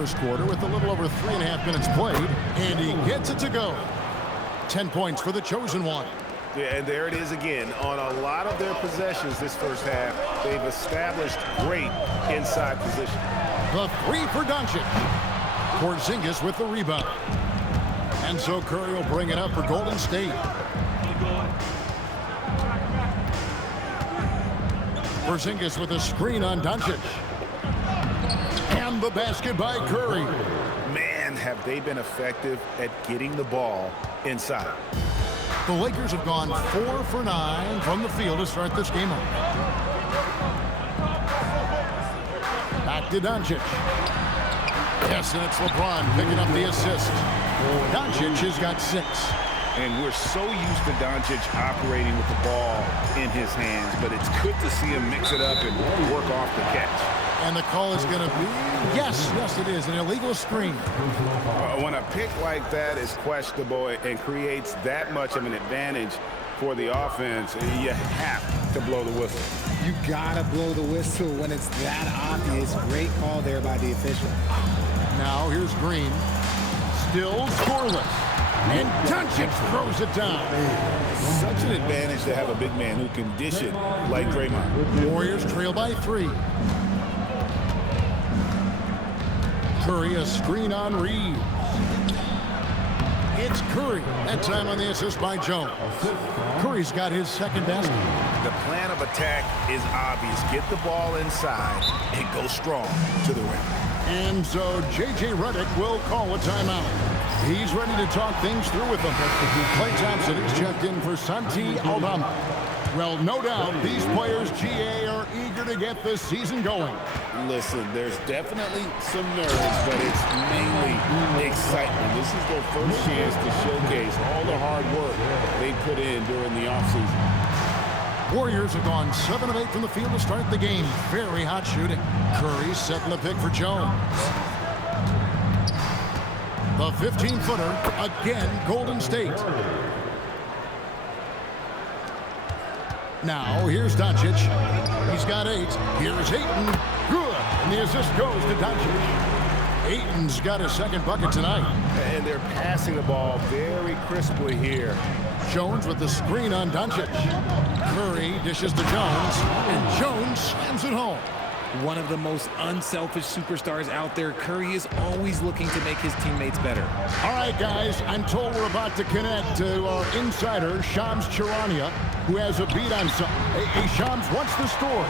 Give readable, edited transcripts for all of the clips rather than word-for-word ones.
first quarter with a little over 3.5 minutes played, and he gets it to go. 10 points for the chosen one. Yeah, and there it is again. On a lot of their possessions this first half, they've established great inside position. The three for Doncic. Porzingis with the rebound. And so Curry will bring it up for Golden State. Porzingis with a screen on Doncic. And the basket by Curry. Man, have they been effective at getting the ball inside. The Lakers have gone 4 for 9 from the field to start this game off. Back to Doncic. Yes, and it's LeBron picking up the assist. Doncic has got 6. And we're so used to Doncic operating with the ball in his hands, but it's good to see him mix it up and work off the catch. And the call is going to be, yes, it is, an illegal screen. When a pick like that is questionable and creates that much of an advantage for the offense, you have to blow the whistle. You gotta blow the whistle when it's that obvious. Great call there by the official. Now here's Green. Still scoreless. And Doncic throws it down. Such an advantage to have a big man who can dish it like Draymond. Warriors trail by 3. Curry, a screen on Reeves. It's Curry. That time on the assist by Jones. Curry's got his second basket. The plan of attack is obvious. Get the ball inside and go strong to the rim. And so J.J. Redick will call a timeout. He's ready to talk things through with them. Klay Thompson is checked in for Santi Aldama. Well, no doubt these players, GA, are eager to get this season going. Listen, there's definitely some nerves, but it's mainly excitement. This is their first chance to showcase all the hard work they put in during the offseason. Warriors have gone 7 of 8 from the field to start the game. Very hot shooting. Curry setting the pick for Jones. The 15-footer, again, Golden State. Now, here's Doncic. He's got 8. Here's Ayton. Good. And the assist goes to Doncic. Ayton's got his second bucket tonight. And they're passing the ball very crisply here. Jones with the screen on Doncic. Curry dishes to Jones. And Jones slams it home. One of the most unselfish superstars out there. Curry is always looking to make his teammates better. All right, guys, I'm told we're about to connect to our insider, Shams Charania, who has a beat on something. Hey, Shams, what's the story?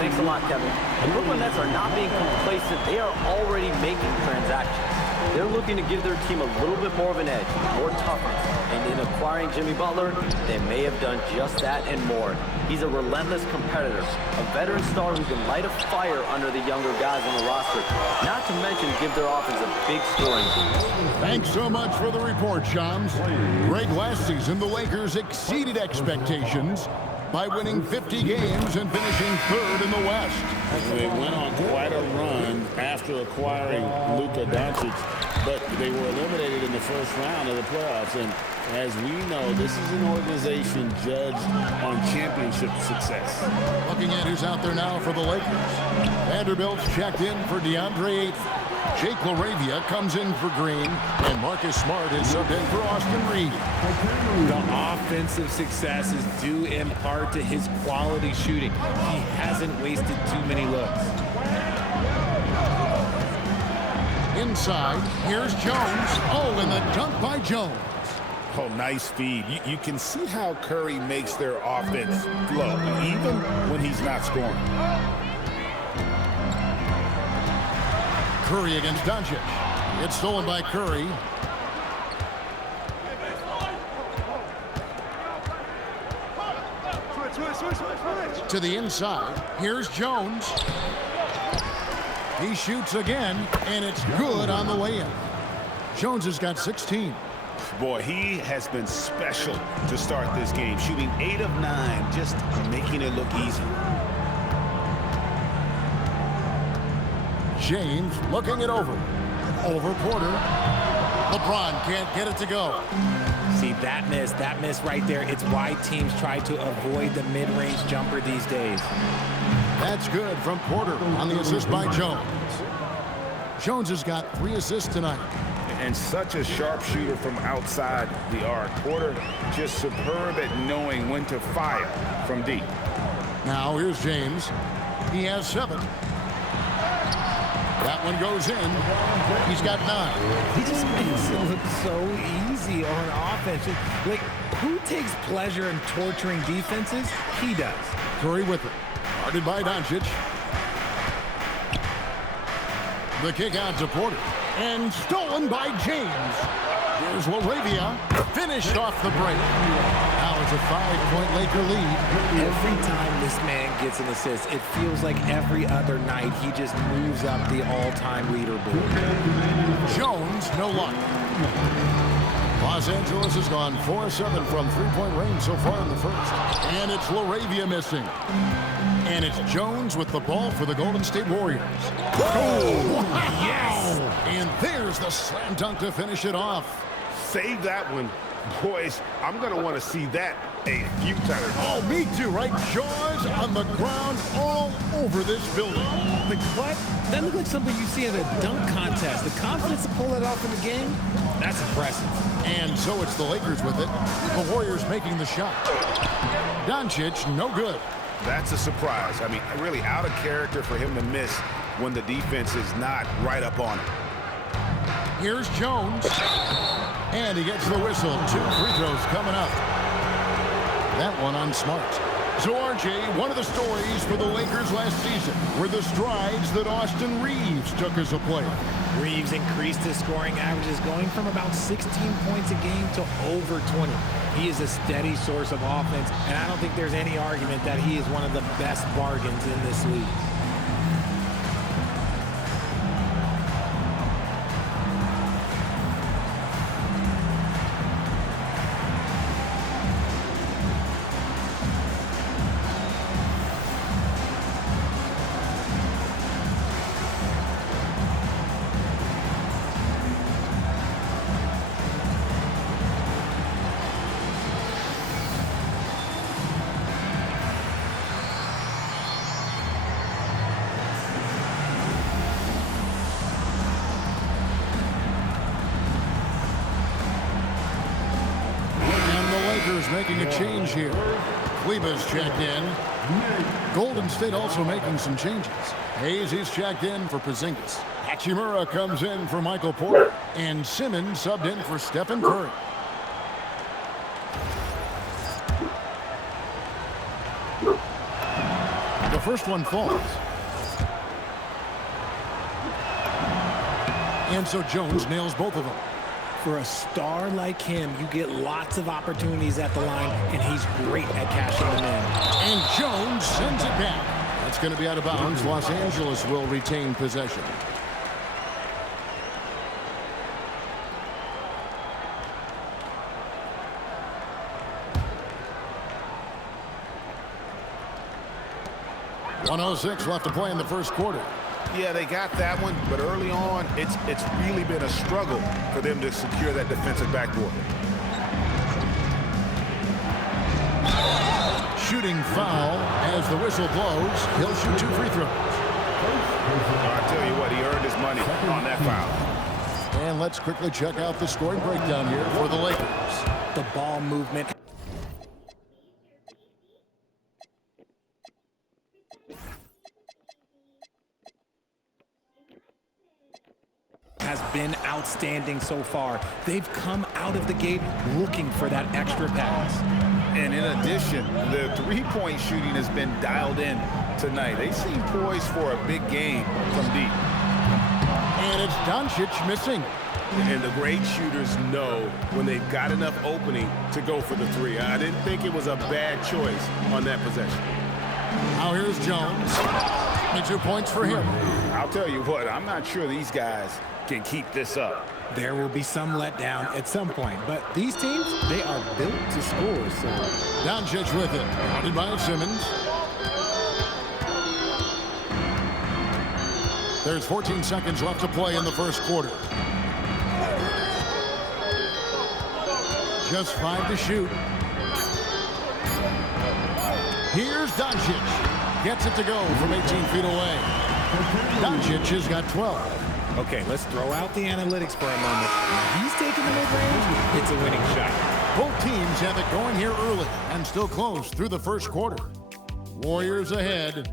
Thanks a lot, Kevin. The Brooklyn Nets are not being complacent. They are already making transactions. They're looking to give their team a little bit more of an edge, more toughness. And in acquiring Jimmy Butler, they may have done just that and more. He's a relentless competitor, a veteran star who can light a fire under the younger guys on the roster, not to mention give their offense a big scoring boost. Thanks so much for the report, Shams. Greg, last season, the Lakers exceeded expectations by winning 50 games and finishing 3rd in the West. They went on quite a run after acquiring Luka Doncic, but they were eliminated in the first round of the playoffs. And as we know, this is an organization judged on championship success. Looking at who's out there now for the Lakers. Vanderbilt's checked in for DeAndre Ayton. Jake LaRavia comes in for Green, and Marcus Smart is subbed in for Austin Reed. The offensive success is due in part to his quality shooting. He hasn't wasted too many looks. Inside, here's Jones. Oh, and the dunk by Jones. Oh, nice feed. You can see how Curry makes their offense flow, even when he's not scoring. Curry against Doncic. It's stolen by Curry. To the inside. Here's Jones. He shoots again, and it's good on the way in. Jones has got 16. Boy, he has been special to start this game, shooting 8 of 9, just making it look easy. James looking it over. Over Porter. LeBron can't get it to go. See, that miss right there. It's why teams try to avoid the mid-range jumper these days. That's good from Porter on the assist by Jones. Jones has got 3 assists tonight. And such a sharp shooter from outside the arc. Porter just superb at knowing when to fire from deep. Now here's James. He has 7. That one goes in. He's got 9. He just makes it look so easy on offense. Like, who takes pleasure in torturing defenses? He does. Curry with it. Guarded by Doncic. The kick out to Porter. And stolen by James. Here's LaRavia. Finished off the break. Now it's a 5-point Laker lead. Every time this man gets an assist, it feels like every other night he just moves up the all-time leaderboard. Jones, no luck. Los Angeles has gone 4-7 from 3-point range so far in the first. And it's LaRavia missing. And it's Jones with the ball for the Golden State Warriors. Oh, yes! And there's the slam dunk to finish it off. Save that one. Boys, I'm going to want to see that a few times. Oh, me too, right? Jaws on the ground all over this building. Like, what? That looked like something you see in a dunk contest. The confidence to pull that off in the game, that's impressive. And so it's the Lakers with it. The Warriors making the shot. Doncic, no good. That's a surprise. I mean, really out of character for him to miss when the defense is not right up on him. Here's Jones. And he gets the whistle. 2 free throws coming up. That one on Smart. So, RJ, one of the stories for the Lakers last season were the strides that Austin Reeves took as a player. Reeves increased his scoring averages, going from about 16 points a game to over 20. He is a steady source of offense, and I don't think there's any argument that he is one of the best bargains in this league. Making a change here. Kleber's checked in. Golden State also making some changes. Hayes is checked in for Porzingis. Hachimura comes in for Michael Porter. And Simmons subbed in for Stephen Curry. The first one falls. And so Jones nails both of them. For a star like him, you get lots of opportunities at the line, and he's great at cashing them in. And Jones sends it back. That's going to be out of bounds. Los Angeles will retain possession. .106 left to play in the first quarter. Yeah, they got that one, but early on, it's really been a struggle for them to secure that defensive backboard. Shooting foul as the whistle blows. He'll shoot 2 free throws. I tell you what, he earned his money on that foul. And let's quickly check out the scoring breakdown here for the Lakers. The ball movement has been outstanding so far. They've come out of the gate looking for that extra pass. And in addition, the three-point shooting has been dialed in tonight. They seem poised for a big game from deep. And it's Doncic missing. And the great shooters know when they've got enough opening to go for the three. I didn't think it was a bad choice on that possession. Now here's Jones. 22 points for him. I'll tell you what, I'm not sure these guys can keep this up. There will be some letdown at some point, but these teams, they are built to score. So Doncic with it. Guarded by Simmons. There's 14 seconds left to play in the first quarter. Just 5 to shoot. Here's Doncic. Gets it to go from 18 feet away. Doncic has got 12. Okay, let's throw out the analytics for a moment. When he's taking the mid-range, it's a winning shot. Both teams have it going here early and still close through the first quarter. Warriors ahead.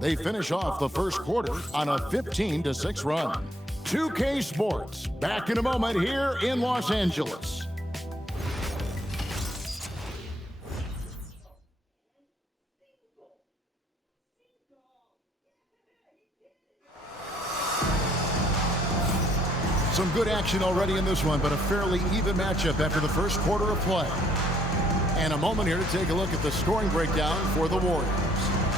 They finish off the first quarter on a 15-6 run. 2K Sports, back in a moment here in Los Angeles. Some good action already in this one, but a fairly even matchup after the first quarter of play. And a moment here to take a look at the scoring breakdown for the Warriors.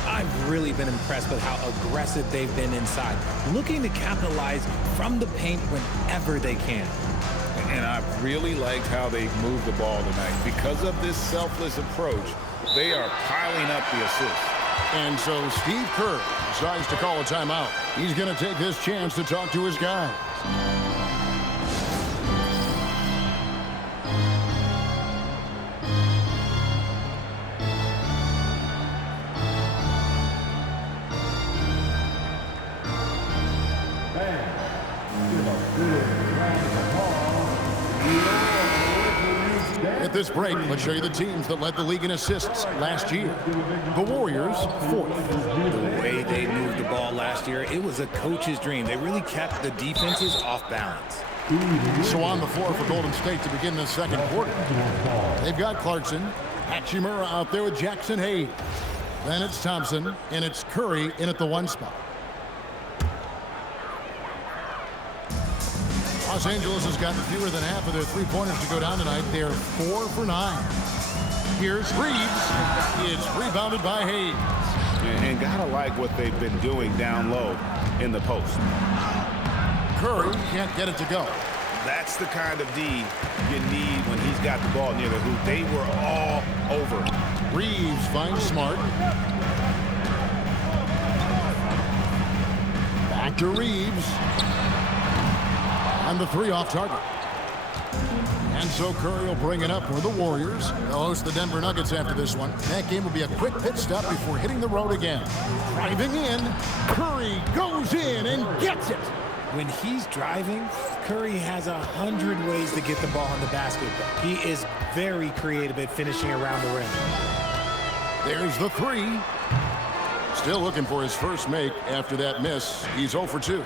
I've really been impressed with how aggressive they've been inside, looking to capitalize from the paint whenever they can. And I really liked how they moved the ball tonight. Because of this selfless approach, they are piling up the assists. And so Steve Kerr decides to call a timeout. He's going to take this chance to talk to his guys. At this break, let's show you the teams that led the league in assists last year. The Warriors, 4th. The way they moved the ball last year, it was a coach's dream. They really kept the defenses off balance. So on the floor for Golden State to begin the second quarter. They've got Clarkson, Hachimura out there with Jackson Hayes. Then it's Thompson, and it's Curry in at the 1 spot. Los Angeles has gotten fewer than half of their three-pointers to go down tonight. They're 4 for 9. Here's Reeves. It's rebounded by Hayes. And gotta like what they've been doing down low in the post. Curry can't get it to go. That's the kind of D you need when he's got the ball near the hoop. They were all over. Reeves finds Smart. Back to Reeves. And the 3 off target. And so Curry will bring it up for the Warriors. They'll host the Denver Nuggets after this one. That game will be a quick pit stop before hitting the road again. Driving in, Curry goes in and gets it. When he's driving, Curry has 100 ways to get the ball in the basket. He is very creative at finishing around the rim. There's the 3. Still looking for his first make after that miss. He's 0 for 2.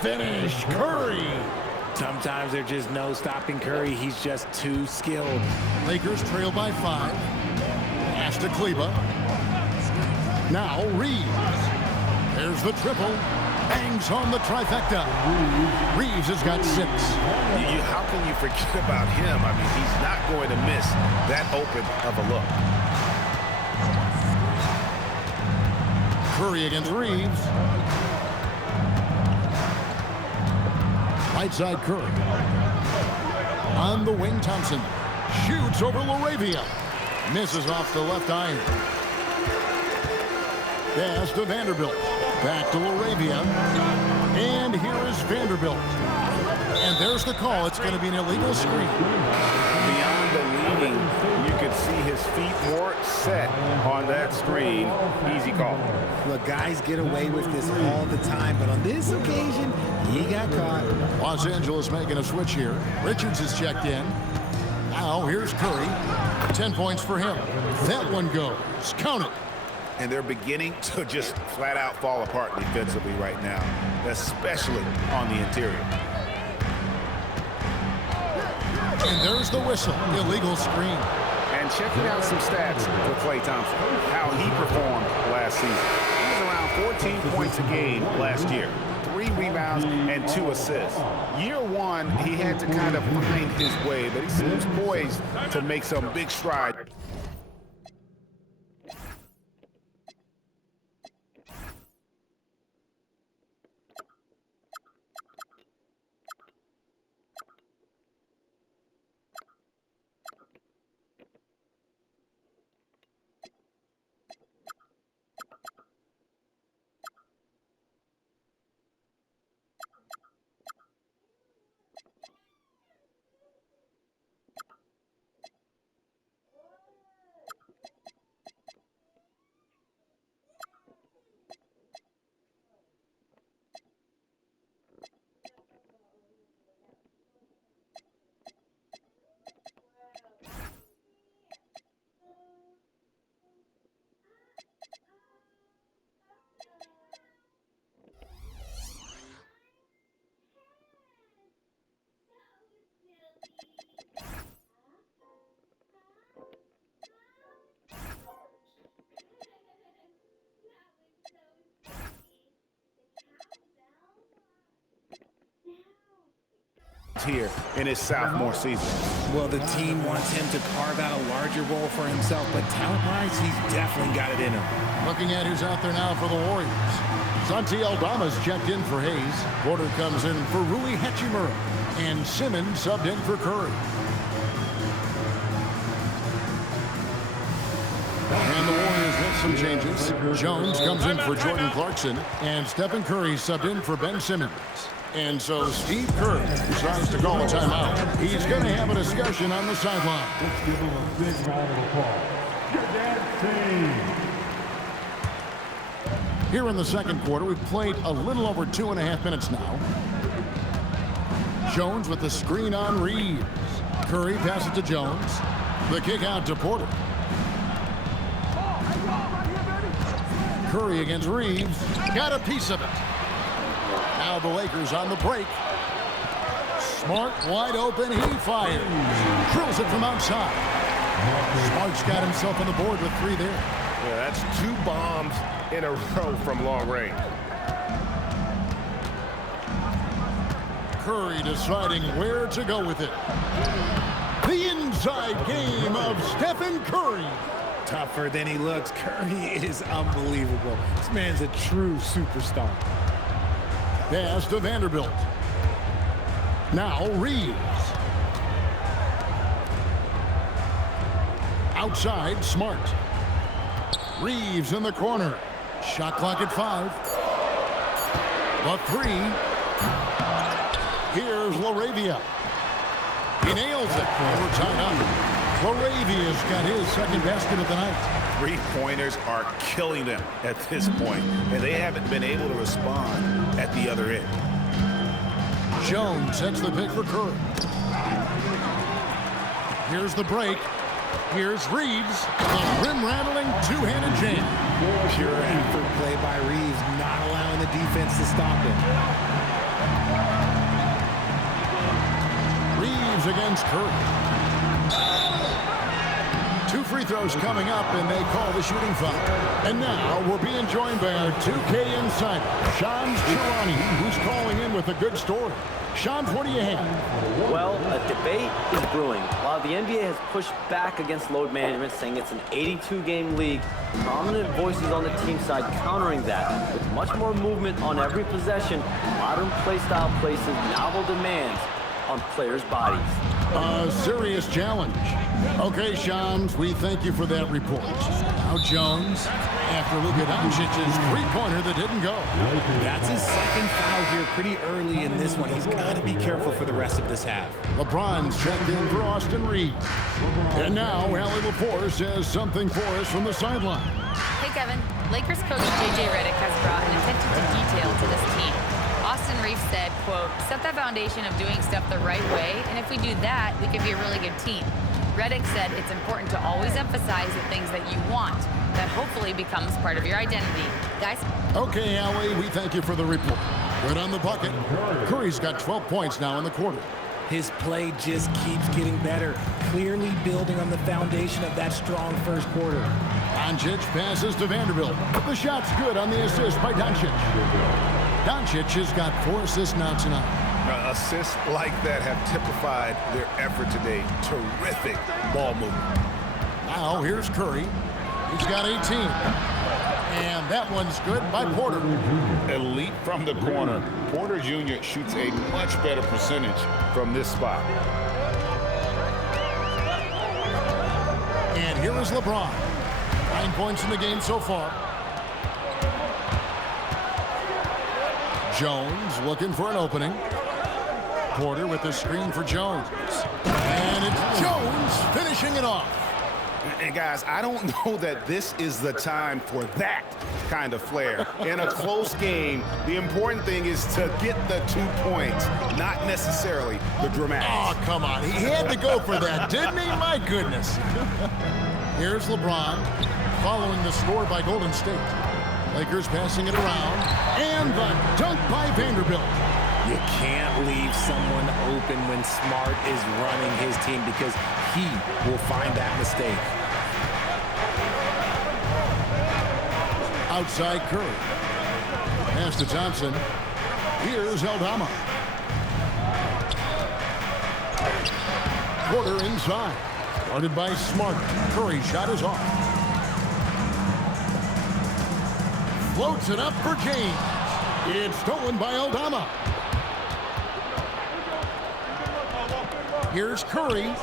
Finish, Curry. Sometimes there's just no stopping Curry. He's just too skilled. Lakers trail by 5. Pass to Kleba. Now Reeves. There's the triple. Bangs home the trifecta. Reeves has got 6. How can you forget about him? I mean, he's not going to miss that open of a look. Curry against Reeves. Right side Curry. On the wing, Thompson. Shoots over LaRavia. Misses off the left iron. Pass to Vanderbilt. Back to LaRavia. And here is Vanderbilt. And there's the call. It's going to be an illegal screen. Beyond the leading, you could see his feet more set on that screen. Easy call. Look, guys get away with this all the time, but on this occasion, he got caught. Los Angeles making a switch here. Richards is checked in. Now here's Curry. 10 points for him. That one goes. Count it. And they're beginning to just flat out fall apart defensively right now, especially on the interior. And there's the whistle. Illegal screen. And checking out some stats for Klay Thompson, how he performed last season. He was around 14 points a game last year, 3 rebounds and 2 assists. Year 1, he had to kind of find his way, but he seems poised to make some big strides. here in his sophomore season. Well, the team wants him to carve out a larger role for himself, but talent-wise, he's definitely got it in him. Looking at who's out there now for the Warriors. Santi Aldama's checked in for Hayes. Porter comes in for Rui Hachimura. And Simmons subbed in for Curry. And the Warriors with some changes. Jones comes in for Jordan Clarkson. And Stephen Curry subbed in for Ben Simmons. And so Steve Kerr decides to call a timeout. He's going to have a discussion on the sideline. Let's give him a big round of applause. Here in the second quarter, we've played a little over 2.5 minutes now. Jones with the screen on Reeves. Curry passes to Jones. The kick out to Porter. Curry against Reeves. Got a piece of it. Now the Lakers on the break. Smart wide open. He fires. Drills it from outside. Smart's got himself on the board with 3 there. Yeah, that's 2 bombs in a row from long range. Curry deciding where to go with it. The inside game of Stephen Curry. Tougher than he looks. Curry is unbelievable. This man's a true superstar. Pass to Vanderbilt. Now Reeves. Outside, Smart. Reeves in the corner. Shot clock at 5. The 3. Here's LaRavia. He nails it. And we're tied up. LaRavia's got his second basket of the night. 3-pointers are killing them at this point, and they haven't been able to respond at the other end. Jones sets the pick for Curry. Here's the break. Here's Reeves. The rim-rattling two-handed jam. Pure effort play by Reeves, not allowing the defense to stop him. Reeves against Curry. 2 free throws coming up, and they call the shooting foul. And now we're being joined by our 2K insider, Shams Charania, who's calling in with a good story. Shams, what do you have? Well, a debate is brewing. While the NBA has pushed back against load management, saying it's an 82-game league, prominent voices on the team side countering that with much more movement on every possession, modern play style places novel demands on players' bodies. A serious challenge. Okay, Shams, we thank you for that report. Now Jones, after Luka Doncic's three-pointer that didn't go. That's his second foul here pretty early in this one. He's got to be careful for the rest of this half. LeBron's checked in for Austin Reeves. And now Allie Lepore says something for us from the sideline. Hey, Kevin. Lakers coach J.J. Redick has brought an attention to detail to this team. Austin Reeves said, quote, set that foundation of doing stuff the right way, and if we do that, we can be a really good team. Redick said it's important to always emphasize the things that you want. That hopefully becomes part of your identity. Guys? Okay, Allie, we thank you for the report. Good on the bucket. Curry's got 12 points now in the quarter. His play just keeps getting better, clearly building on the foundation of that strong first quarter. Doncic passes to Vanderbilt. The shot's good on the assist by Doncic. Doncic has got 4 assists now tonight. Assists like that have typified their effort today. Terrific ball movement. Now here's Curry. He's got 18. And that one's good by Porter. Elite from the corner. Porter Jr. shoots a much better percentage from this spot. And here is LeBron. 9 points in the game so far. Jones looking for an opening. Porter with the screen for Jones. And it's Jones finishing it off. And guys, I don't know that this is the time for that kind of flair. In a close game, the important thing is to get the 2 points, not necessarily the dramatics. Oh, come on. He had to go for that, didn't he? My goodness. Here's LeBron following the score by Golden State. Lakers passing it around. And the dunk by Vanderbilt. You can't leave someone open when Smart is running his team because he will find that mistake. Outside Curry. Pass to Thompson. Here's Aldama. quarter inside. Guarded by Smart. Curry shot is off. Floats it up for James. It's stolen by Aldama. Here's Curry.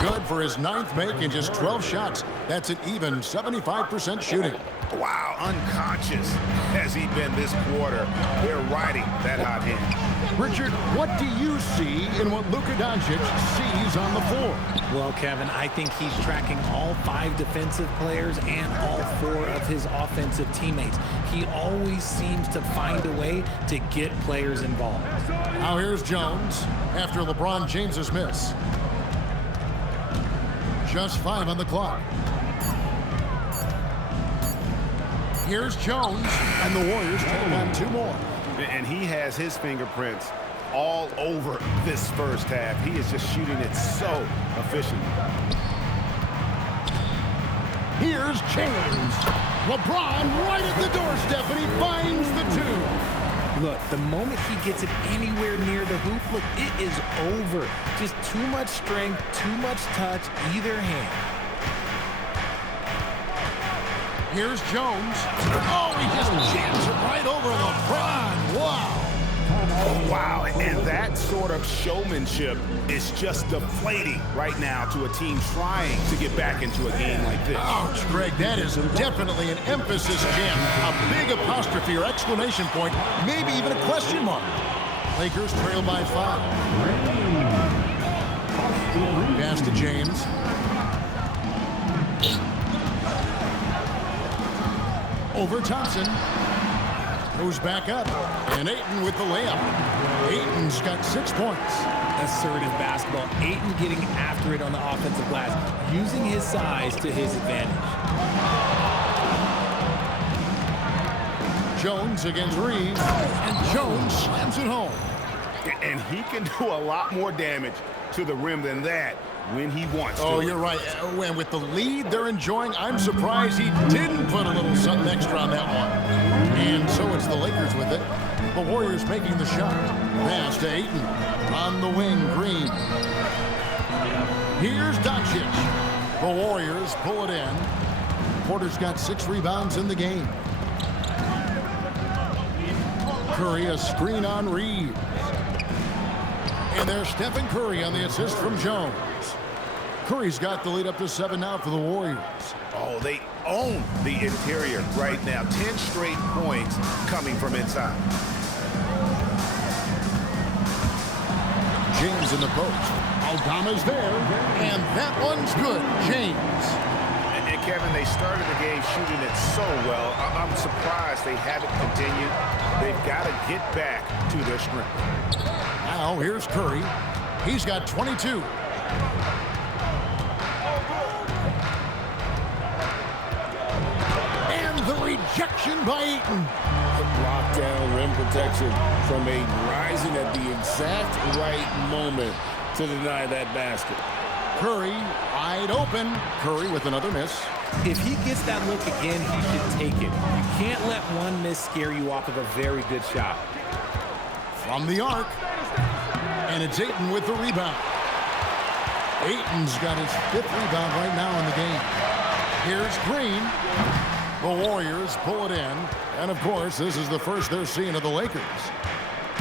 Good for his 9th make in just 12 shots. That's an even 75% shooting. Wow, unconscious has he been this quarter. They're riding that hot hand. Richard, what do you see in what Luka Doncic sees on the floor? Well, Kevin, I think he's tracking all 5 defensive players and all 4 of his offensive teammates. He always seems to find a way to get players involved. Now here's Jones after LeBron James's miss. Just 5 on the clock. Here's Jones, and the Warriors take on 2 more. And he has his fingerprints all over this first half. He is just shooting it so efficiently. Here's James. LeBron right at the doorstep, and he finds the 2. Look, the moment he gets it anywhere near the hoop, look, it is over. Just too much strength, too much touch, either hand. Here's Jones. Oh, he just jams it right over LeBron. Wow. Oh, wow, and that sort of showmanship is just deflating right now to a team trying to get back into a game like this. Ouch, Greg, that is definitely an emphasis jam. A big apostrophe or exclamation point, maybe even a question mark. Lakers trail by 5. Pass to James. Over Thompson. Goes back up. And Ayton with the layup. Ayton's got 6 points. Assertive basketball. Ayton getting after it on the offensive glass, using his size to his advantage. Jones against Reeves. And Jones slams it home. And he can do a lot more damage to the rim than that when he wants to. Oh, you're right. And with the lead they're enjoying, I'm surprised he didn't put a little something extra on that one. And so it's the Lakers with it. The Warriors making the shot. Pass to Ayton. On the wing, Green. Here's Doncic. The Warriors pull it in. Porter's got 6 rebounds in the game. Curry, a screen on Reeves. And there's Stephen Curry on the assist from Jones. Curry's got the lead up to 7 now for the Warriors. Oh, they own the interior right now. 10 straight points coming from inside. James in the post. Aldama's there, and that one's good. James. And Kevin, they started the game shooting it so well. I'm surprised they haven't continued. They've got to get back to their strength. Now here's Curry. He's got 22. And the rejection by Ayton. Lockdown rim protection from Ayton, rising at the exact right moment to deny that basket. Curry wide open. Curry with another miss. If he gets that look again, he should take it. You can't let one miss scare you off of a very good shot. From the arc. And it's Ayton with the rebound. Ayton's got his 5th rebound right now in the game. Here's Green. The Warriors pull it in. And, of course, this is the first they're seeing of the Lakers.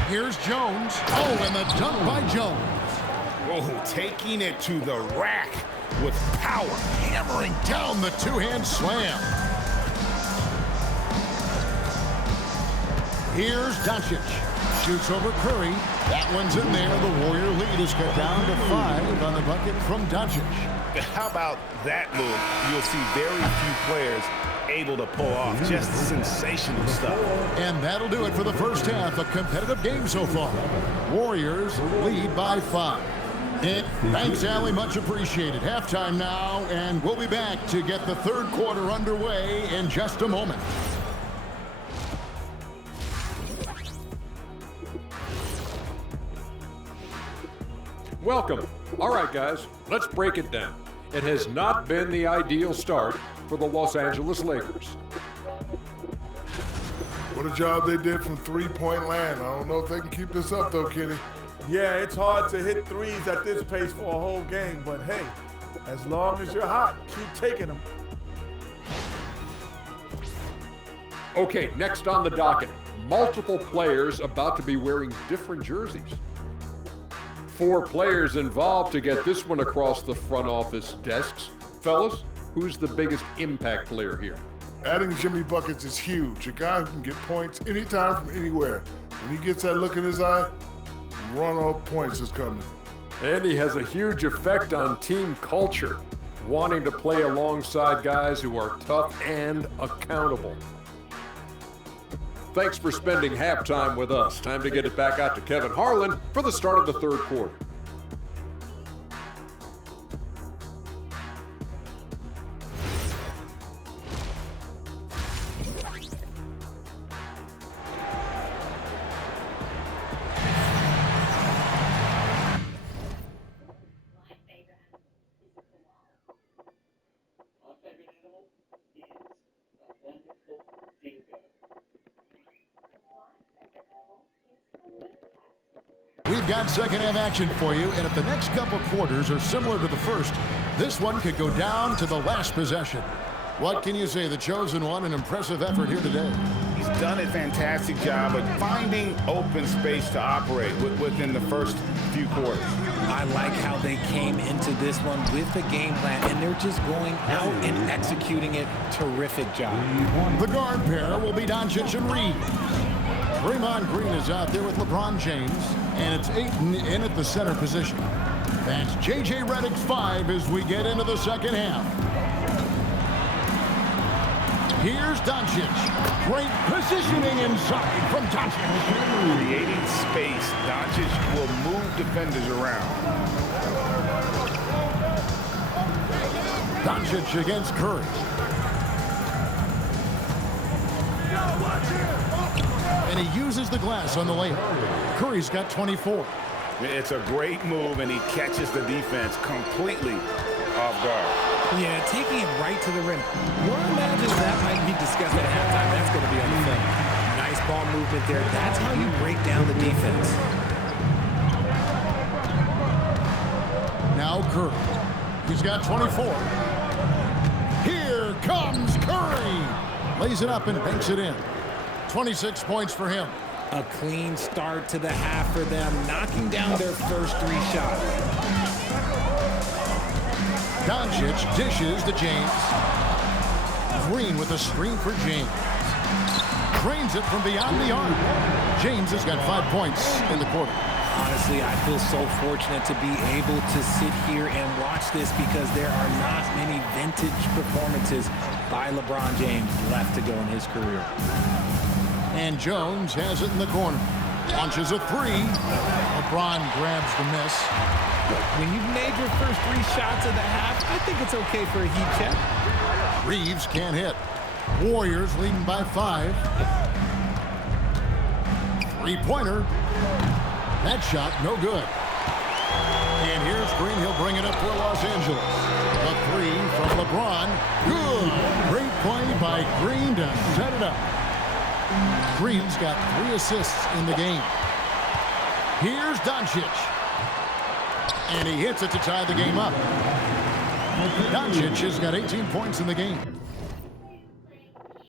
Here's Jones. Oh, and the dunk by Jones. Oh, taking it to the rack with power. Hammering down the 2-hand slam. Here's Doncic. Shoots over Curry. That one's in there. The Warrior lead is cut down to 5 on the bucket from Doncic. How about that move? You'll see very few players able to pull off. Just sensational stuff. And that'll do it for the first half. A competitive game so far. Warriors lead by 5. Thanks, Allie. Much appreciated. Halftime now, and we'll be back to get the 3rd quarter underway in just a moment. Welcome. All right, guys, let's break it down. It has not been the ideal start for the Los Angeles Lakers. What a job they did from 3-point land. I don't know if they can keep this up, though, Kenny. Yeah, it's hard to hit threes at this pace for a whole game, but hey, as long as you're hot, keep taking them. Okay, next on the docket, multiple players about to be wearing different jerseys. 4 players involved to get this one across the front office desks. Fellas, who's the biggest impact player here? Adding Jimmy buckets is huge. A guy who can get points anytime from anywhere. When he gets that look in his eye, run-off points is coming. And he has a huge effect on team culture, wanting to play alongside guys who are tough and accountable. Thanks for spending halftime with us. Time to get it back out to Kevin Harlan for the start of the third quarter. We've got second half action for you, and if the next couple quarters are similar to the first, this one could go down to the last possession. What can you say? The chosen one, an impressive effort here today. He's done a fantastic job of finding open space to operate within the first few quarters. I like how they came into this one with a game plan, and they're just going out and executing it. Terrific job. The guard pair will be Doncic and Reed. Draymond Green is out there with LeBron James, and it's Ayton in at the center position. That's J.J. Redick's 5 as we get into the second half. Here's Doncic. Great positioning inside from Doncic. Creating space, Doncic will move defenders around. Doncic against Curry. And he uses the glass on the layup. Curry's got 24. It's a great move, and he catches the defense completely off guard. Yeah, taking it right to the rim. Your imagine that might be discussed at halftime. That's going to be on the film. Nice ball movement there. That's how you break down the defense. Now Curry. He's got 24. Here comes Curry. Lays it up and banks it in. 26 points for him. A clean start to the half for them, knocking down their first 3 shots. Doncic dishes to James. Green with a screen for James. Drains it from beyond the arc. James has got 5 points in the quarter. Honestly, I feel so fortunate to be able to sit here and watch this because there are not many vintage performances by LeBron James left to go in his career. And Jones has it in the corner. Launches a 3. LeBron grabs the miss. When you've made your first 3 shots of the half, I think it's okay for a heat check. Reeves can't hit. Warriors leading by 5. 3-pointer. That shot, no good. And here's Green. He'll bring it up for Los Angeles. The 3 from LeBron. Good. Great play by Green to set it up. Green's got 3 assists in the game. Here's Doncic. And he hits it to tie the game up. Doncic has got 18 points in the game.